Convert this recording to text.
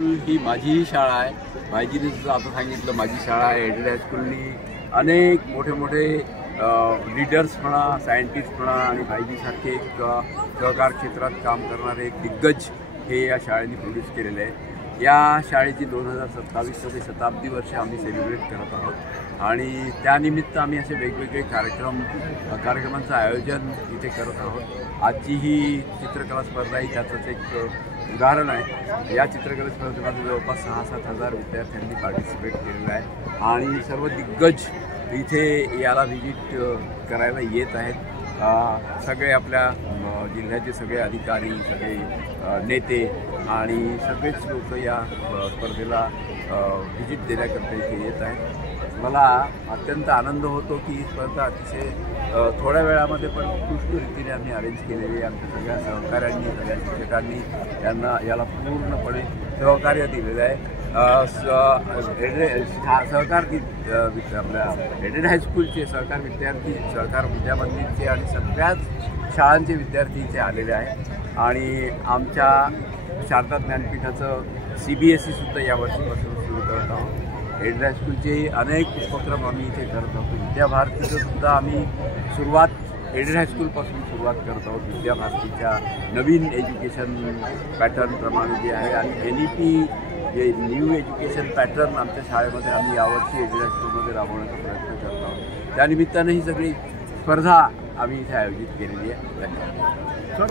ही माझीही शाळा आहे। भाईजीने सुद्धा आता सांगितलं माझी शाळा आहे। एडेड हायस्कूलनी अनेक मोठे मोठे लीडर्स म्हणा, सायंटिस्ट म्हणा आणि भाईजीसारखे एक सहकार क्षेत्रात काम करणारे दिग्गज हे या शाळेने प्रोड्यूस केलेले आहे। या शाळेची 2027वे शताब्दी वर्ष आम्ही सेलिब्रेट करत आहोत आणि त्यानिमित्त आम्ही असे वेगवेगळे कार्यक्रमांचं आयोजन इथे करत आहोत। आजची ही चित्रकला स्पर्धा ही त्याचंच एक उदाहरण आहे। या चित्रकला स्पर्धेमध्ये जवळपास 6-7 हजार विद्यार्थ्यांनी पार्टिसिपेट केलेलं आहे आणि सर्व दिग्गज इथे याला व्हिजिट करायला येत आहेत। सगळे आपल्या जिल्ह्याचे सगळे अधिकारी, सगळे नेते आणि सगळेच लोक या स्पर्धेला व्हिजिट देण्याकरता इथे येत आहेत। मला अत्यंत आनंद होतो की ही स्पर्धा अतिशय थोड्या वेळामध्ये पण उत्कृष्ट रीतीने आम्ही अरेंज केलेली आहे। आमच्या सगळ्या सहकाऱ्यांनी, सगळ्या शिक्षकांनी त्यांना याला पूर्णपणे सहकार्य दिलेलं आहे। सहकार आपल्या एडेड हायस्कूलचे सहकार विद्यार्थी, सहकार विद्यामंदिरचे आणि सगळ्याच शाळांचे विद्यार्थी इथे आलेले आहेत आणि आमच्या शारदा ज्ञानपीठाचं CBSE सुद्धा यावर्षीपासून सुरू करत आहोत। एडेड हायस्कूलचे अनेक उपक्रम आम्ही इथे करत आहोत। विद्याभारतीचं सुद्धा आम्ही एडेड हायस्कूलपासून सुरुवात करत आहोत। विद्याभारतीच्या नवीन एज्युकेशन पॅटर्नप्रमाणे जे आहे आणि NEP हे न्यू एज्युकेशन पॅटर्न आमच्या शाळेमध्ये आम्ही यावर्षी एडेड हायस्कूलमध्ये राबवण्याचा प्रयत्न करत आहोत। त्यानिमित्तानं ही सगळी स्पर्धा आम्ही इथे आयोजित केलेली आहे। धन्यवाद। सर,